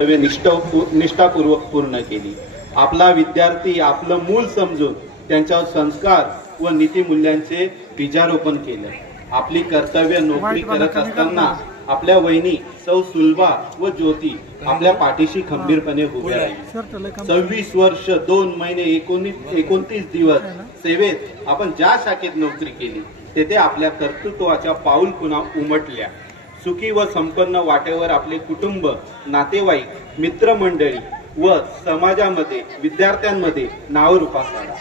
निष्ठापूर्वक पूर्ण केली। आपला विद्यार्थी आपलं मूल समजून त्यांच्यावर संस्कार व नीतिमूल्यांचे बीजारोपण केले। आपली कर्तव्य नोकरी करत असताना आपल्या वहिनी सौ सुलभा व ज्योती आपल्या पाठीशी खंबीरपणे उभ्या राहिल्या। 26 वर्ष 2 महिने 29 दिवस सेवेत आपण ज्या शाखेत नोकरी केली तेथे आपल्या कर्तृत्वाच्या पाऊल खुणा उमटल्या। सुखी व संपन्न वाटेवर आपले कुटुंब, नातेवाईक, मित्रमंडळी व समाजामध्ये विद्यार्थ्यांमध्ये नावरूपास आला।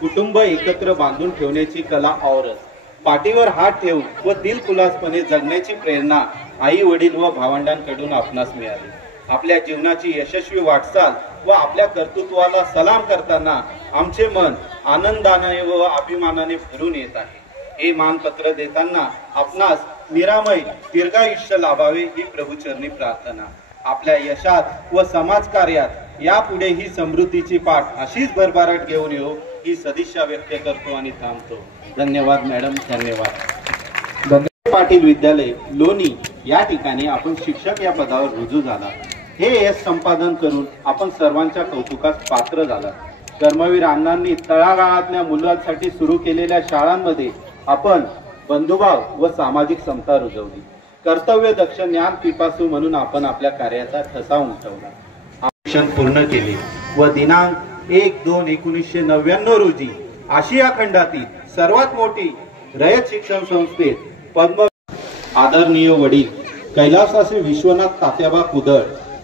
कुटुंब एकत्र बांधून ठेवण्याची कला औरच, पाठीवर हात ठेवून व दिलखुलासपणे जगण्याची प्रेरणा आई वडील व भावंडांकडून आपणास मिळाली। आपल्या जीवनाची यशस्वी वाटचाल व आपल्या कर्तृत्वाला सलाम करताना आमचे मन आनंदाने व अभिमानाने भरून येत आहे। हे मानपत्र देताना आपणास निरामय दीर्घायुष्य लाभावे ही प्रभूचरणी प्रार्थना। आपल्या यशात व समाजकार्यात यापुढे ही समृद्धीची पाठ अशीच भरभराट घेऊन येऊ ही सदिच्छा व्यक्त करतो आणि थांबतो। धन्यवाद मॅडम, धन्यवाद। पाटील विद्यालय लोणी या ठिकाणी आपण शिक्षक या पदावर रुजू झाला। हे यश संपादन करून आपण सर्वांच्या कौतुकास पात्र झाला। कर्मवीर अण्णांनी तळागाळातल्या मुलांसाठी सुरू केलेल्या शाळांमध्ये आपण बंधुभाव व सामाजिक समता रुजवली। कर्तव्य दक्ष ज्ञान पिपासू म्हणून आपण आपल्या कार्याचा ठसा उमटवला। शिक्षण पूर्ण केले व दिनांक 1-2-1999 रोजी आशिया खंडातील सर्वात मोठी रयत शिक्षण संस्थेत पद्म आदरणीय वडील कैलासवासी विश्वनाथ तात्याबा कुदळ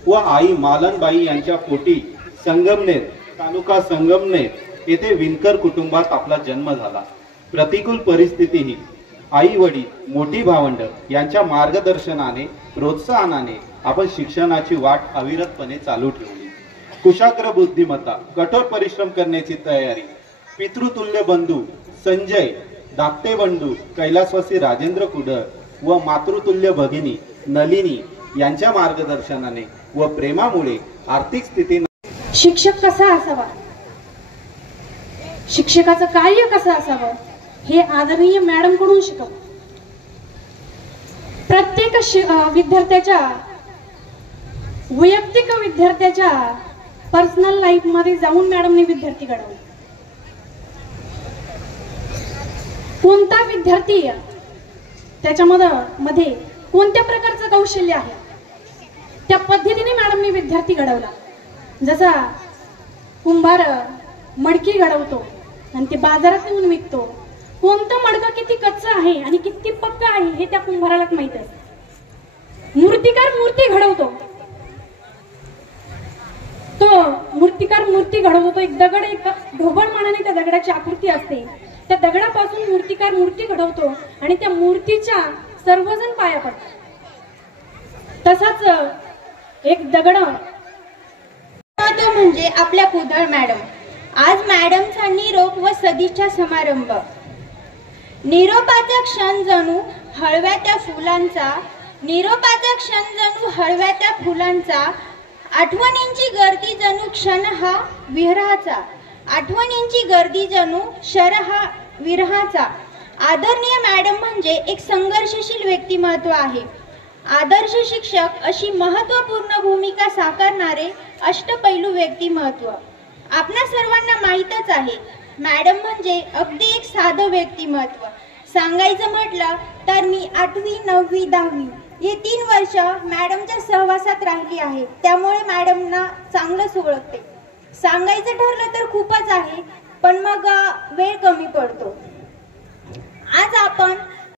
व आई मालनबाई यांच्या पोटी संगमनेर तालुका संगमनेर येथे विणकर कुटुंबात आपला जन्म झाला। प्रतिकूल परिस्थितीही आई वडील, मोठी भावंड यांच्या मार्गदर्शनाने, प्रोत्साहनाने आपण शिक्षणाची वाट अविरतपणे चालू ठेवली। कुशाग्र बुद्धिमत्ता, कठोर परिश्रम करण्याची तयारी, पितृतुल्य बंधू संजय धाकटे बंधू कैलासवासी राजेंद्र कुदळ व मातृतुल्य भगिनी नलिनी यांच्या मार्गदर्शनाने व प्रेमामुळे आर्थिक स्थिती। शिक्षक कसा असावा, शिक्षकाचं कार्य कसं असावं हे आदरणीय मॅडम कडून शिकव। प्रत्येक विद्यार्थ्याच्या वैयक्तिक विद्यार्थ्याच्या पर्सनल लाईफ मध्ये जाऊन मॅडमने विद्यार्थी घडवले। कोणता विद्यार्थी त्याच्यामध्ये कोणत्या प्रकारचं कौशल्य आहे त्या पद्धतीने मॅडमने विद्यार्थी घडवला। जसा कुंभार मडकी घडवतो आणि ते बाजारात नेऊन विकतो, कोणतं मडकं किती कच्चं आहे आणि किती पक्का आहे हे त्या कुंभारालाच माहित असतं। मूर्तिकार मूर्ती घडवतो, तो मूर्तिकार मूर्ती घडवतो। एक दगड, एक ढोबळ मानाने त्या दगडाची आकृती असते, त्या दगडापासून मूर्तिकार मूर्ती घडवतो आणि त्या मूर्तीच्या सर्वजण पाया पडतात। तसाच एक दगड म्हणजे आपल्या कुदळ मॅडम। आज मॅडमचा निरोप व सदिच्छा समारंभ। निरोपाचा क्षण जणू हळव्या त्या फुलांचा, निरोपाचा क्षण जणू हळव्या त्या फुलांचा, आठवणींची गर्दी जणू क्षण हा विरहाचा, आठवणींची गर्दी जणू क्षण हा विरहाचा। आदरणीय मॅडम म्हणजे एक संघर्षशील व्यक्तिमत्व आहे। आदर्श शिक्षक अशी महत्त्वपूर्ण भूमिका साकारणारे अष्टपैलू व्यक्तिमत्व आपणा सर्वांना माहीतच आहे। मॅडम म्हणजे अगदी एक साधं व्यक्तिमत्व। सांगायचं म्हटलं तर मी 8वी 9वी 10वी हे 3 वर्ष मॅडमच्या सहवासात राहिली आहे, त्यामुळे मॅडमना चांगलंच ओळखते। सांगायचं ठरलं तर खूपच आहे, पण मग वेळ कमी पडतो। आज आपण